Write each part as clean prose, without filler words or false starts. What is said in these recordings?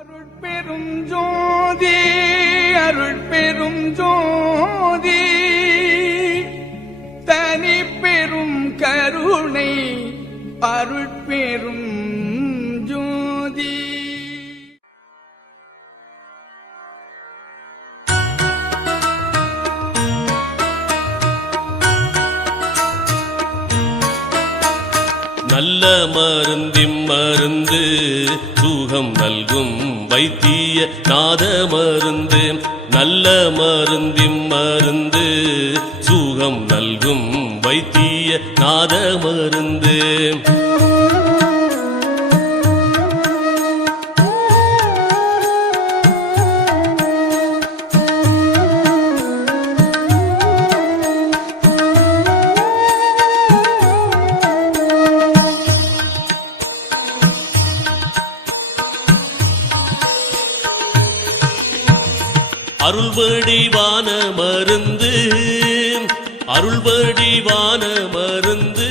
அருட்பெரும் ஜோதி அருட்பெரும் ஜோதி தனி பெரும் கருணை அருட்பெரும் ஜோதி. நல்ல மருந்திம் மருந்து சுகம் நல்கும் வைத்திய நாத மருந்து. நல்ல மருந்திம் மருந்து சுகம் நல்கும் வைத்திய நாத மருந்து. அருள்வடிவான மருந்து அருள்வடிவான மருந்து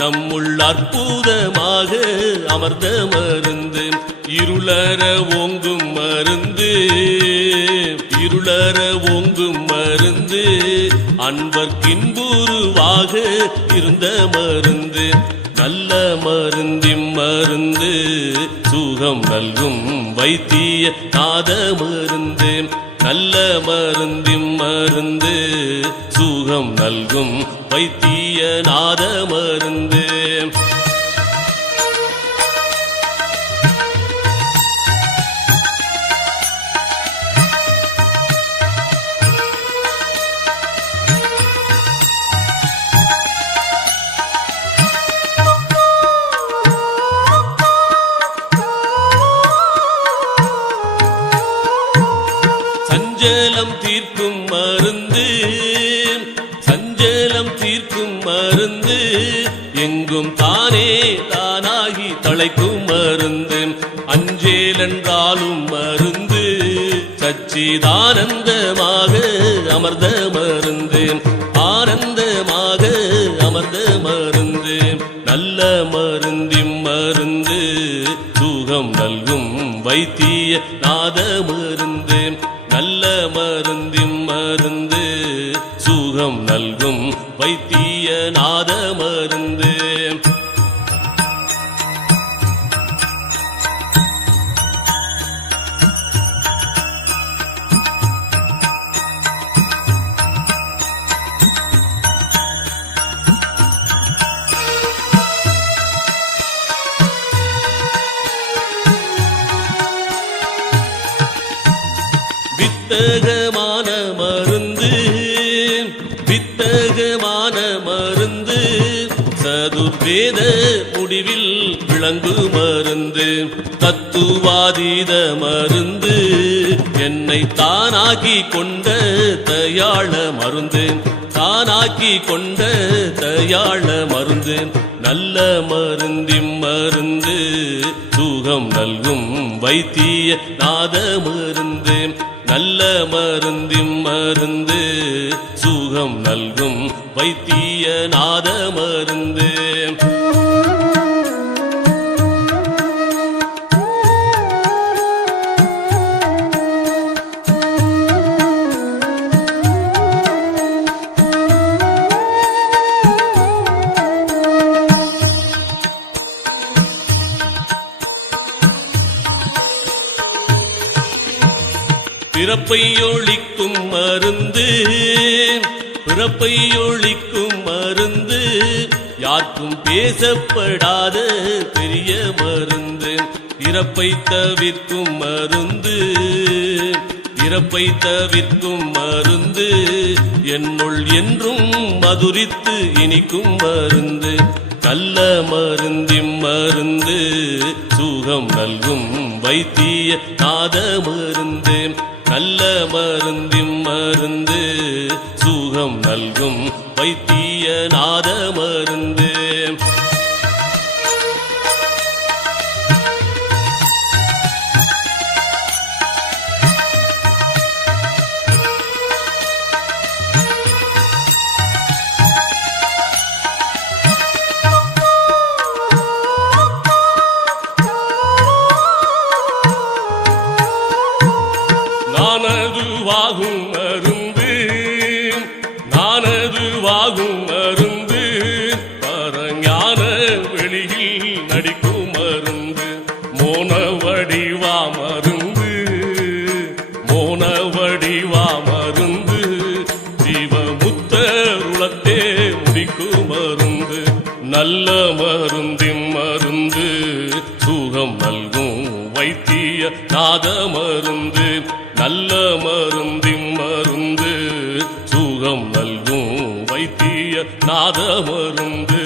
நம்முள் அற்புதமாக அமர்ந்த மருந்து. இருளற ஓங்கும் மருந்து இருளற ஓங்கும் மருந்து அன்பர்க்கின்புருவாக இருந்த மருந்து. நல்ல மருந்திம் மருந்து சுகம் நல்கும் வைத்திய நாத மருந்து. நல்ல மருந்திம் மருந்து சுகம் நல்கும் வைத்திய நாத மருந்து. சஞ்சலம் தீர்க்கும் மருந்து சஞ்சலம் தீர்க்கும் மருந்து எங்கும் தானே தானாகி தழைக்கும் மருந்து. அஞ்சேல் என்றாலும் மருந்து சச்சிதானந்தமாக அமர்ந்த மருந்து. ஆனந்தமாக அமர்ந்த மருந்து. நல்ல மருந்திம் மருந்து சுகம் நல்கும் வைத்திய நாத மருந்து. நல்ல மருந்திம் மருந்து சுகம் நல்கும் வைத்திய நாத மருந்து. வித்தகமான மருந்து வித்தகமான மருந்து சதுர்வேத முடிவில் விளங்கு மருந்து. தத்துவாதீத மருந்து என்னை தானாக்கி கொண்ட தயாள மருந்து. தானாக்கி கொண்ட தயாள மருந்து. நல்ல மருந்திம் மருந்து சுகம் நல்கும் வைத்திய நாத மருந்து. நல்ல மருந்திம் மருந்து சுகம் நல்கும் வைத்திய நாத மருந்து. பிறப்பை ஒழிக்கும் மருந்து பிறப்பை ஒழிக்கும் மருந்து யாருக்கும் பேசப்படாத பெரிய மருந்து. இறப்பை தவிர்க்கும் மருந்து இறப்பை தவிர்க்கும் மருந்து என்னுள் என்றும் மதுரித்து இனிக்கும் மருந்து. நல்ல மருந்திம் மருந்து சுகம் நல்கும் வைத்திய நாத மருந்து. நல்ல மருந்திம் மருந்து சுகம் நல்கும் வைத்திய நாத மருந்து. வாகும் மருந்து நானது வாகும் மருந்து பரஞான வெளியில் நடிக்கும் மருந்து மோன வடிவா மருந்து மோன வடிவா மருந்து ஜீவமுத்தருளத்தே முடிக்கும் மருந்து நல்ல மருந்தின் மருந்து சுகம் நல்கும் வைத்திய நாத மருந்து நல்ல மருந்தின் மருந்து சுகம் நல்கும் வைத்திய நாத மருந்து